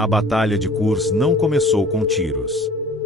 A Batalha de Kursk não começou com tiros.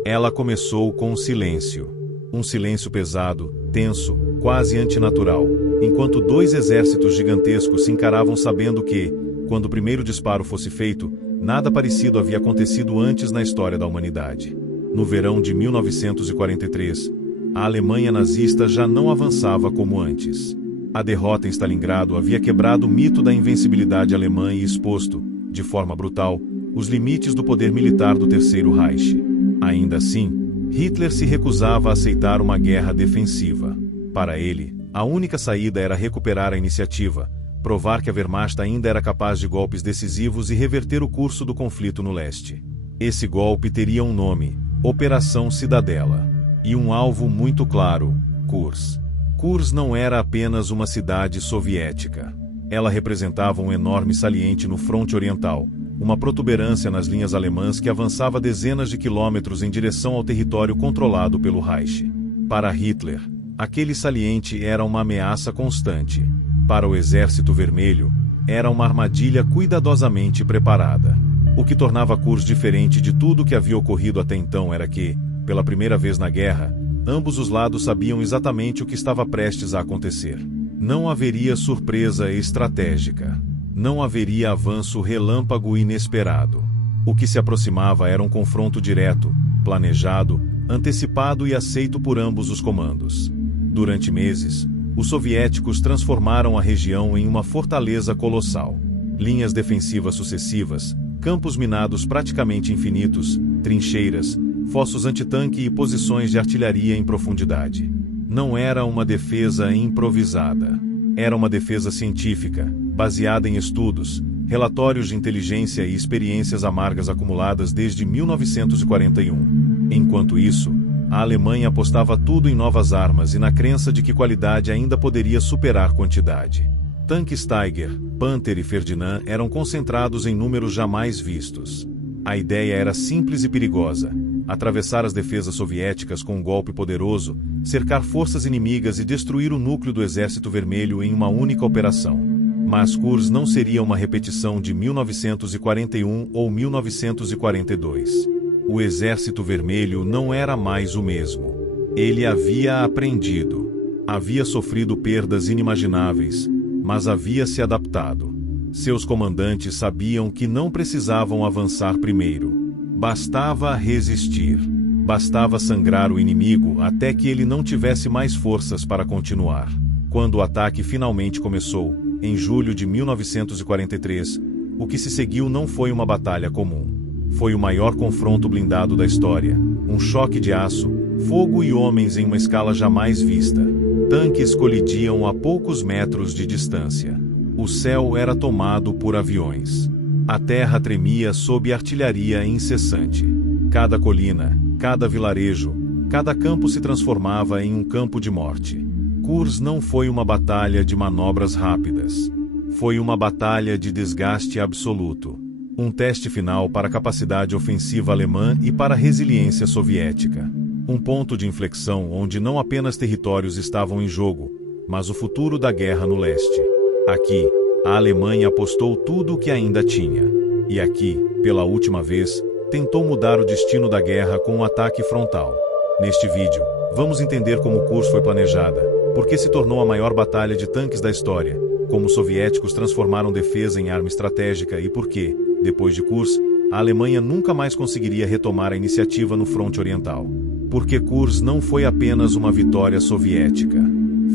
Ela começou com um silêncio. Um silêncio pesado, tenso, quase antinatural, enquanto dois exércitos gigantescos se encaravam sabendo que, quando o primeiro disparo fosse feito, nada parecido havia acontecido antes na história da humanidade. No verão de 1943, a Alemanha nazista já não avançava como antes. A derrota em Stalingrado havia quebrado o mito da invencibilidade alemã e exposto, de forma brutal, os limites do poder militar do Terceiro Reich. Ainda assim, Hitler se recusava a aceitar uma guerra defensiva. Para ele, a única saída era recuperar a iniciativa, provar que a Wehrmacht ainda era capaz de golpes decisivos e reverter o curso do conflito no leste. Esse golpe teria um nome: Operação Cidadela. E um alvo muito claro: Kursk. Kursk não era apenas uma cidade soviética. Ela representava um enorme saliente no fronte oriental, uma protuberância nas linhas alemãs que avançava dezenas de quilômetros em direção ao território controlado pelo Reich. Para Hitler, aquele saliente era uma ameaça constante. Para o Exército Vermelho, era uma armadilha cuidadosamente preparada. O que tornava Kursk diferente de tudo o que havia ocorrido até então era que, pela primeira vez na guerra, ambos os lados sabiam exatamente o que estava prestes a acontecer. Não haveria surpresa estratégica. Não haveria avanço relâmpago inesperado. O que se aproximava era um confronto direto, planejado, antecipado e aceito por ambos os comandos. Durante meses, os soviéticos transformaram a região em uma fortaleza colossal. Linhas defensivas sucessivas, campos minados praticamente infinitos, trincheiras, fossos antitanque e posições de artilharia em profundidade. Não era uma defesa improvisada. Era uma defesa científica, baseada em estudos, relatórios de inteligência e experiências amargas acumuladas desde 1941. Enquanto isso, a Alemanha apostava tudo em novas armas e na crença de que qualidade ainda poderia superar quantidade. Tanques Tiger, Panther e Ferdinand eram concentrados em números jamais vistos. A ideia era simples e perigosa: atravessar as defesas soviéticas com um golpe poderoso, cercar forças inimigas e destruir o núcleo do Exército Vermelho em uma única operação. Mas Kursk não seria uma repetição de 1941 ou 1942. O Exército Vermelho não era mais o mesmo. Ele havia aprendido. Havia sofrido perdas inimagináveis, mas havia se adaptado. Seus comandantes sabiam que não precisavam avançar primeiro. Bastava resistir. Bastava sangrar o inimigo até que ele não tivesse mais forças para continuar. Quando o ataque finalmente começou, em julho de 1943, o que se seguiu não foi uma batalha comum. Foi o maior confronto blindado da história. Um choque de aço, fogo e homens em uma escala jamais vista. Tanques colidiam a poucos metros de distância. O céu era tomado por aviões. A terra tremia sob artilharia incessante. Cada colina, cada vilarejo, cada campo se transformava em um campo de morte. Kursk não foi uma batalha de manobras rápidas. Foi uma batalha de desgaste absoluto. Um teste final para a capacidade ofensiva alemã e para a resiliência soviética. Um ponto de inflexão onde não apenas territórios estavam em jogo, mas o futuro da guerra no leste. Aqui, a Alemanha apostou tudo o que ainda tinha. E aqui, pela última vez, tentou mudar o destino da guerra com um ataque frontal. Neste vídeo, vamos entender como Kursk foi planejada, por que se tornou a maior batalha de tanques da história, como os soviéticos transformaram defesa em arma estratégica e por que, depois de Kursk, a Alemanha nunca mais conseguiria retomar a iniciativa no fronte oriental. Porque Kursk não foi apenas uma vitória soviética.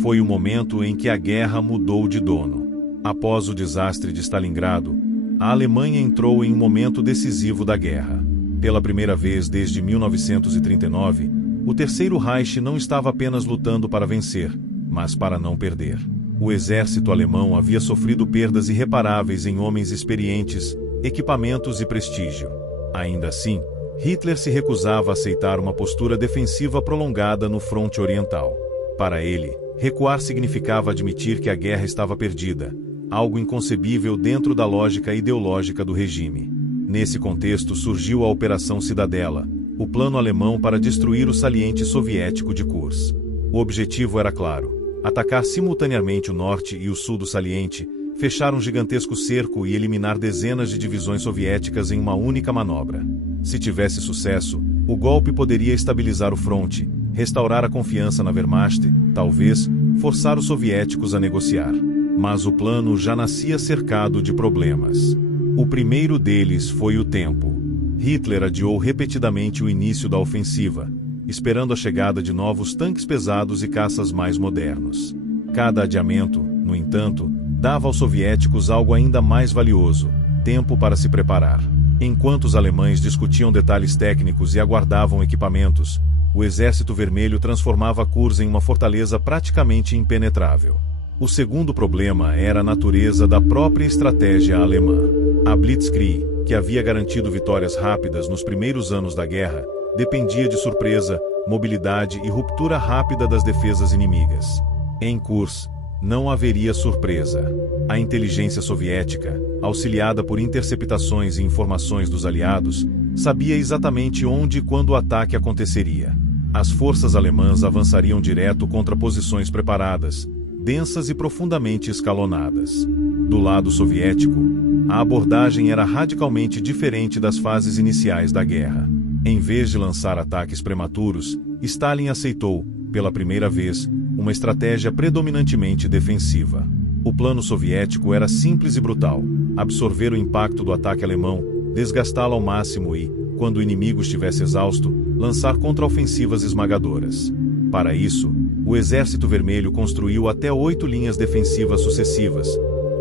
Foi o momento em que a guerra mudou de dono. Após o desastre de Stalingrado, a Alemanha entrou em um momento decisivo da guerra. Pela primeira vez desde 1939, o Terceiro Reich não estava apenas lutando para vencer, mas para não perder. O exército alemão havia sofrido perdas irreparáveis em homens experientes, equipamentos e prestígio. Ainda assim, Hitler se recusava a aceitar uma postura defensiva prolongada no fronte oriental. Para ele, recuar significava admitir que a guerra estava perdida, algo inconcebível dentro da lógica ideológica do regime. Nesse contexto surgiu a Operação Cidadela, o plano alemão para destruir o saliente soviético de Kursk. O objetivo era claro: atacar simultaneamente o norte e o sul do saliente, fechar um gigantesco cerco e eliminar dezenas de divisões soviéticas em uma única manobra. Se tivesse sucesso, o golpe poderia estabilizar o fronte, restaurar a confiança na Wehrmacht, talvez, forçar os soviéticos a negociar. Mas o plano já nascia cercado de problemas. O primeiro deles foi o tempo. Hitler adiou repetidamente o início da ofensiva, esperando a chegada de novos tanques pesados e caças mais modernos. Cada adiamento, no entanto, dava aos soviéticos algo ainda mais valioso: tempo para se preparar. Enquanto os alemães discutiam detalhes técnicos e aguardavam equipamentos, o Exército Vermelho transformava Kursk em uma fortaleza praticamente impenetrável. O segundo problema era a natureza da própria estratégia alemã. A Blitzkrieg, que havia garantido vitórias rápidas nos primeiros anos da guerra, dependia de surpresa, mobilidade e ruptura rápida das defesas inimigas. Em Kursk, não haveria surpresa. A inteligência soviética, auxiliada por interceptações e informações dos aliados, sabia exatamente onde e quando o ataque aconteceria. As forças alemãs avançariam direto contra posições preparadas, densas e profundamente escalonadas. Do lado soviético, a abordagem era radicalmente diferente das fases iniciais da guerra. Em vez de lançar ataques prematuros, Stalin aceitou, pela primeira vez, uma estratégia predominantemente defensiva. O plano soviético era simples e brutal: absorver o impacto do ataque alemão, desgastá-lo ao máximo e, quando o inimigo estivesse exausto, lançar contraofensivas esmagadoras. Para isso, o Exército Vermelho construiu até 8 linhas defensivas sucessivas,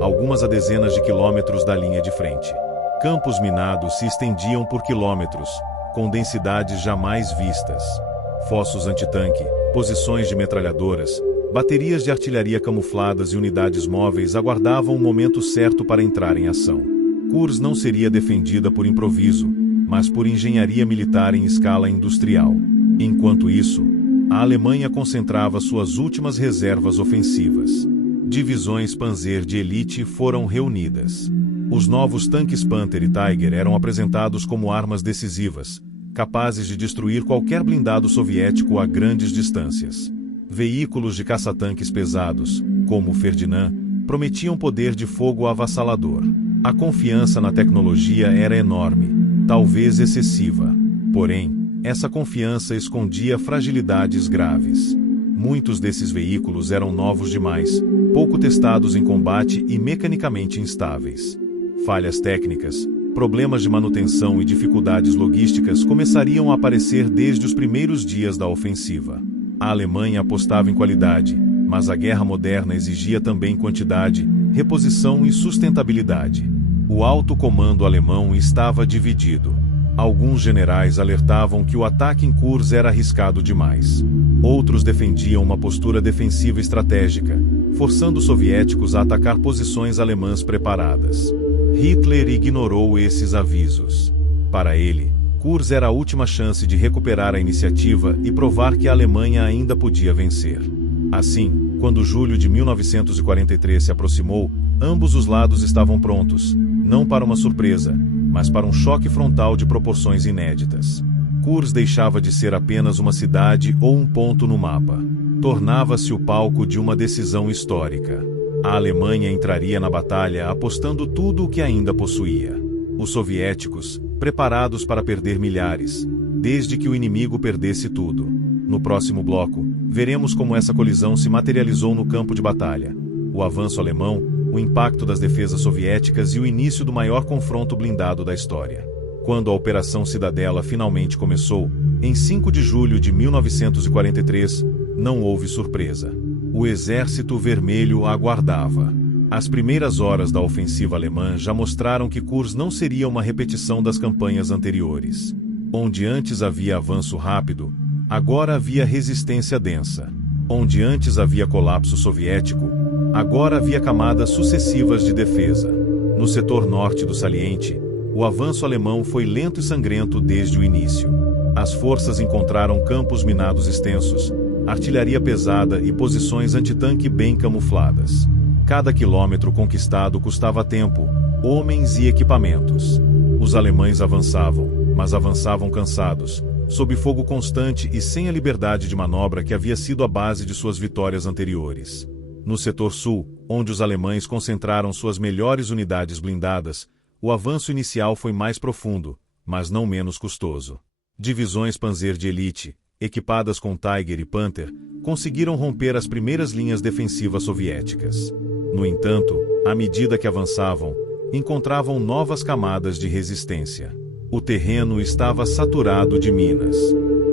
algumas a dezenas de quilômetros da linha de frente. Campos minados se estendiam por quilômetros, com densidades jamais vistas. Fossos antitanque, posições de metralhadoras, baterias de artilharia camufladas e unidades móveis aguardavam o momento certo para entrar em ação. Kursk não seria defendida por improviso, mas por engenharia militar em escala industrial. Enquanto isso, a Alemanha concentrava suas últimas reservas ofensivas. Divisões Panzer de elite foram reunidas. Os novos tanques Panther e Tiger eram apresentados como armas decisivas, capazes de destruir qualquer blindado soviético a grandes distâncias. Veículos de caça-tanques pesados, como o Ferdinand, prometiam poder de fogo avassalador. A confiança na tecnologia era enorme, talvez excessiva. Porém, essa confiança escondia fragilidades graves. Muitos desses veículos eram novos demais, pouco testados em combate e mecanicamente instáveis. Falhas técnicas, problemas de manutenção e dificuldades logísticas começariam a aparecer desde os primeiros dias da ofensiva. A Alemanha apostava em qualidade, mas a guerra moderna exigia também quantidade, reposição e sustentabilidade. O alto comando alemão estava dividido. Alguns generais alertavam que o ataque em Kursk era arriscado demais. Outros defendiam uma postura defensiva estratégica, forçando os soviéticos a atacar posições alemãs preparadas. Hitler ignorou esses avisos. Para ele, Kursk era a última chance de recuperar a iniciativa e provar que a Alemanha ainda podia vencer. Assim, quando julho de 1943 se aproximou, ambos os lados estavam prontos, não para uma surpresa, mas para um choque frontal de proporções inéditas. Kursk deixava de ser apenas uma cidade ou um ponto no mapa. Tornava-se o palco de uma decisão histórica. A Alemanha entraria na batalha apostando tudo o que ainda possuía. Os soviéticos, preparados para perder milhares, desde que o inimigo perdesse tudo. No próximo bloco, veremos como essa colisão se materializou no campo de batalha: o avanço alemão, o impacto das defesas soviéticas e o início do maior confronto blindado da história. Quando a Operação Cidadela finalmente começou, em 5 de julho de 1943, não houve surpresa. O Exército Vermelho aguardava. As primeiras horas da ofensiva alemã já mostraram que Kursk não seria uma repetição das campanhas anteriores. Onde antes havia avanço rápido, agora havia resistência densa. Onde antes havia colapso soviético, agora havia camadas sucessivas de defesa. No setor norte do saliente, o avanço alemão foi lento e sangrento desde o início. As forças encontraram campos minados extensos, artilharia pesada e posições antitanque bem camufladas. Cada quilômetro conquistado custava tempo, homens e equipamentos. Os alemães avançavam, mas avançavam cansados, sob fogo constante e sem a liberdade de manobra que havia sido a base de suas vitórias anteriores. No setor sul, onde os alemães concentraram suas melhores unidades blindadas, o avanço inicial foi mais profundo, mas não menos custoso. Divisões Panzer de elite, equipadas com Tiger e Panther, conseguiram romper as primeiras linhas defensivas soviéticas. No entanto, à medida que avançavam, encontravam novas camadas de resistência. O terreno estava saturado de minas.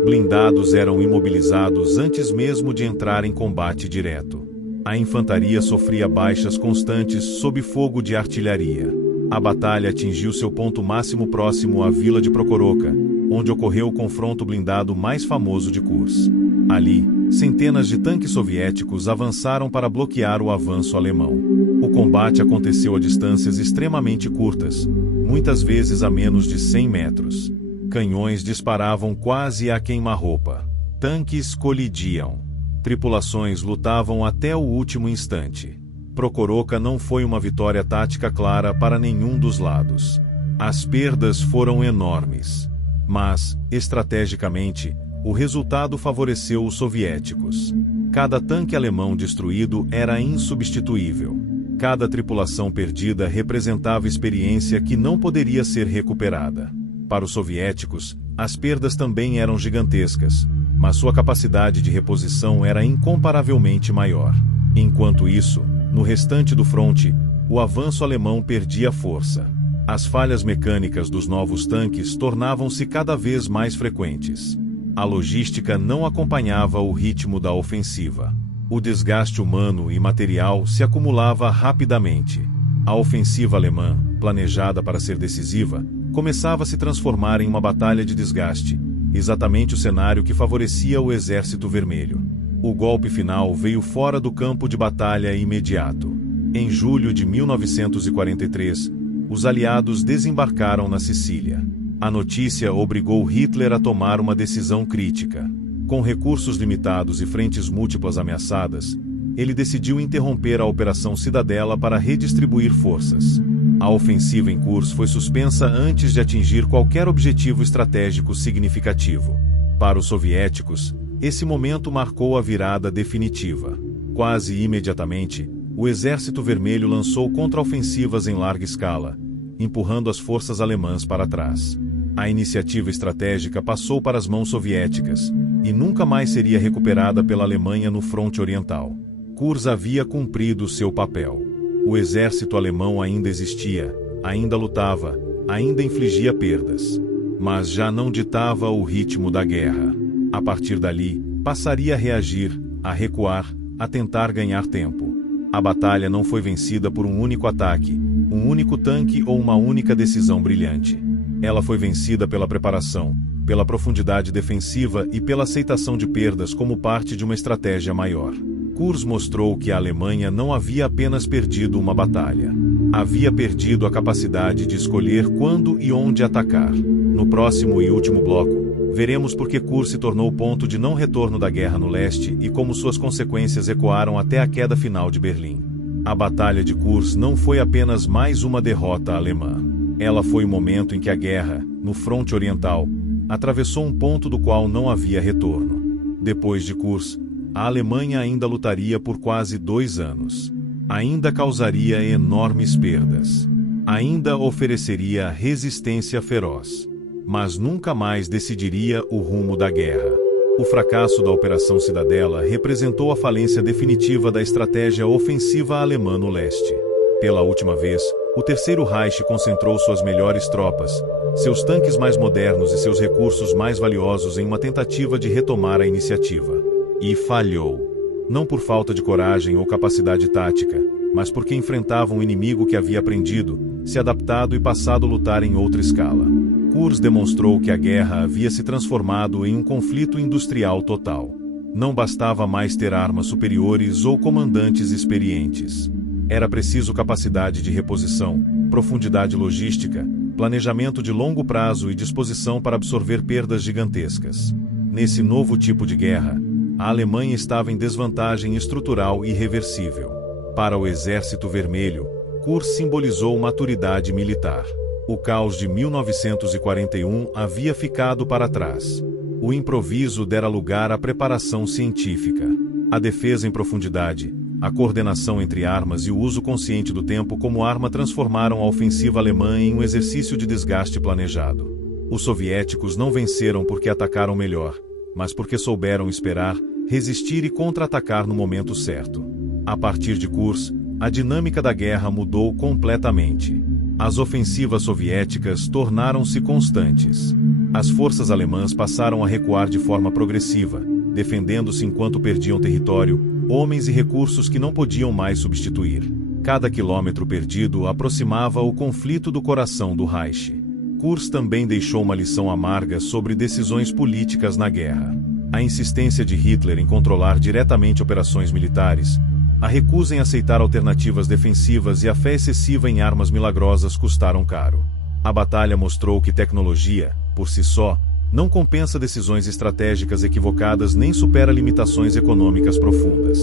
Blindados eram imobilizados antes mesmo de entrar em combate direto. A infantaria sofria baixas constantes sob fogo de artilharia. A batalha atingiu seu ponto máximo próximo à vila de Prokhorovka, onde ocorreu o confronto blindado mais famoso de Kursk. Ali, centenas de tanques soviéticos avançaram para bloquear o avanço alemão. O combate aconteceu a distâncias extremamente curtas, muitas vezes a menos de 100 metros. Canhões disparavam quase a queima-roupa. Tanques colidiam. Tripulações lutavam até o último instante. Prokhorovka não foi uma vitória tática clara para nenhum dos lados. As perdas foram enormes. Mas, estrategicamente, o resultado favoreceu os soviéticos. Cada tanque alemão destruído era insubstituível. Cada tripulação perdida representava experiência que não poderia ser recuperada. Para os soviéticos, as perdas também eram gigantescas, mas sua capacidade de reposição era incomparavelmente maior. Enquanto isso, no restante do fronte, o avanço alemão perdia força. As falhas mecânicas dos novos tanques tornavam-se cada vez mais frequentes. A logística não acompanhava o ritmo da ofensiva. O desgaste humano e material se acumulava rapidamente. A ofensiva alemã, planejada para ser decisiva, começava a se transformar em uma batalha de desgaste, exatamente o cenário que favorecia o Exército Vermelho. O golpe final veio fora do campo de batalha imediato. Em julho de 1943, os aliados desembarcaram na Sicília. A notícia obrigou Hitler a tomar uma decisão crítica. Com recursos limitados e frentes múltiplas ameaçadas, ele decidiu interromper a Operação Cidadela para redistribuir forças. A ofensiva em Kursk foi suspensa antes de atingir qualquer objetivo estratégico significativo. Para os soviéticos, esse momento marcou a virada definitiva. Quase imediatamente, o Exército Vermelho lançou contraofensivas em larga escala, empurrando as forças alemãs para trás. A iniciativa estratégica passou para as mãos soviéticas, e nunca mais seria recuperada pela Alemanha no fronte oriental. Kursk havia cumprido seu papel. O exército alemão ainda existia, ainda lutava, ainda infligia perdas. Mas já não ditava o ritmo da guerra. A partir dali, passaria a reagir, a recuar, a tentar ganhar tempo. A batalha não foi vencida por um único ataque, um único tanque ou uma única decisão brilhante. Ela foi vencida pela preparação, pela profundidade defensiva e pela aceitação de perdas como parte de uma estratégia maior. Kursk mostrou que a Alemanha não havia apenas perdido uma batalha. Havia perdido a capacidade de escolher quando e onde atacar. No próximo e último bloco, veremos por que Kursk se tornou o ponto de não retorno da guerra no leste e como suas consequências ecoaram até a queda final de Berlim. A Batalha de Kursk não foi apenas mais uma derrota alemã. Ela foi o momento em que a guerra, no fronte oriental, atravessou um ponto do qual não havia retorno. Depois de Kursk, a Alemanha ainda lutaria por quase 2 anos. Ainda causaria enormes perdas. Ainda ofereceria resistência feroz. Mas nunca mais decidiria o rumo da guerra. O fracasso da Operação Cidadela representou a falência definitiva da estratégia ofensiva alemã no leste. Pela última vez, o Terceiro Reich concentrou suas melhores tropas, seus tanques mais modernos e seus recursos mais valiosos em uma tentativa de retomar a iniciativa. E falhou. Não por falta de coragem ou capacidade tática, mas porque enfrentava um inimigo que havia aprendido, se adaptado e passado a lutar em outra escala. Kursk demonstrou que a guerra havia se transformado em um conflito industrial total. Não bastava mais ter armas superiores ou comandantes experientes. Era preciso capacidade de reposição, profundidade logística, planejamento de longo prazo e disposição para absorver perdas gigantescas. Nesse novo tipo de guerra, a Alemanha estava em desvantagem estrutural irreversível. Para o Exército Vermelho, Kursk simbolizou maturidade militar. O caos de 1941 havia ficado para trás. O improviso dera lugar à preparação científica. A defesa em profundidade, A coordenação entre armas e o uso consciente do tempo como arma transformaram a ofensiva alemã em um exercício de desgaste planejado. Os soviéticos não venceram porque atacaram melhor, mas porque souberam esperar, resistir e contra-atacar no momento certo. A partir de Kursk, a dinâmica da guerra mudou completamente. As ofensivas soviéticas tornaram-se constantes. As forças alemãs passaram a recuar de forma progressiva, defendendo-se enquanto perdiam território, homens e recursos que não podiam mais substituir. Cada quilômetro perdido aproximava o conflito do coração do Reich. Kursk também deixou uma lição amarga sobre decisões políticas na guerra. A insistência de Hitler em controlar diretamente operações militares, a recusa em aceitar alternativas defensivas e a fé excessiva em armas milagrosas custaram caro. A batalha mostrou que tecnologia, por si só, não compensa decisões estratégicas equivocadas nem supera limitações econômicas profundas.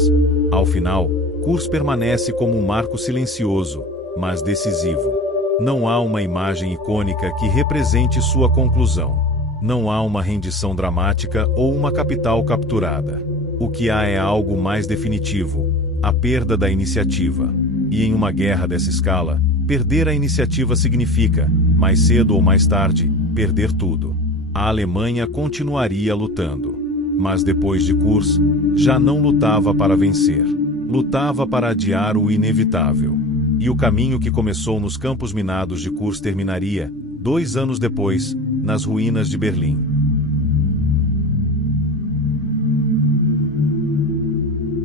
Ao final, Kursk permanece como um marco silencioso, mas decisivo. Não há uma imagem icônica que represente sua conclusão. Não há uma rendição dramática ou uma capital capturada. O que há é algo mais definitivo: a perda da iniciativa. E em uma guerra dessa escala, perder a iniciativa significa, mais cedo ou mais tarde, perder tudo. A Alemanha continuaria lutando. Mas depois de Kursk, já não lutava para vencer. Lutava para adiar o inevitável. E o caminho que começou nos campos minados de Kursk terminaria, 2 anos depois, nas ruínas de Berlim.